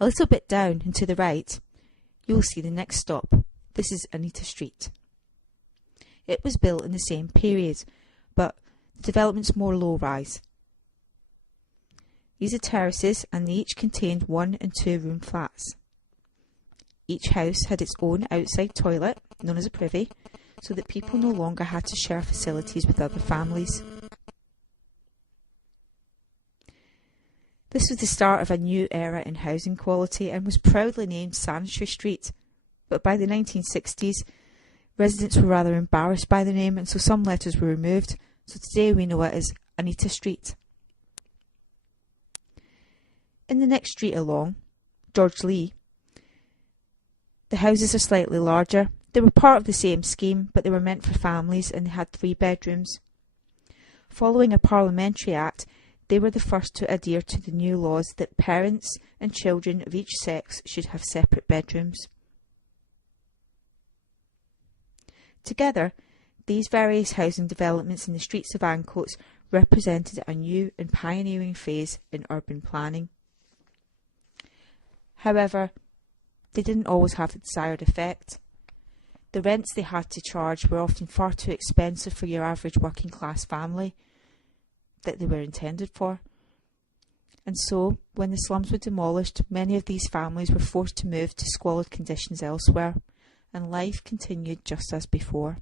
A little bit down and to the right, you will see the next stop. This is Anita Street. It was built in the same period, but the development's more low-rise. These are terraces and they each contained 1 and 2 room flats. Each house had its own outside toilet, known as a privy, so that people no longer had to share facilities with other families. This was the start of a new era in housing quality and was proudly named Sanitary Street, but by the 1960s, residents were rather embarrassed by the name and so some letters were removed, so today we know it as Anita Street. In the next street along, George Lee, the houses are slightly larger. They were part of the same scheme, but they were meant for families and they had 3 bedrooms. Following a parliamentary act, they were the first to adhere to the new laws that parents and children of each sex should have separate bedrooms. Together, these various housing developments in the streets of Ancoats represented a new and pioneering phase in urban planning. However, they didn't always have the desired effect. The rents they had to charge were often far too expensive for your average working class family that they were intended for. And so, when the slums were demolished, many of these families were forced to move to squalid conditions elsewhere, and life continued just as before.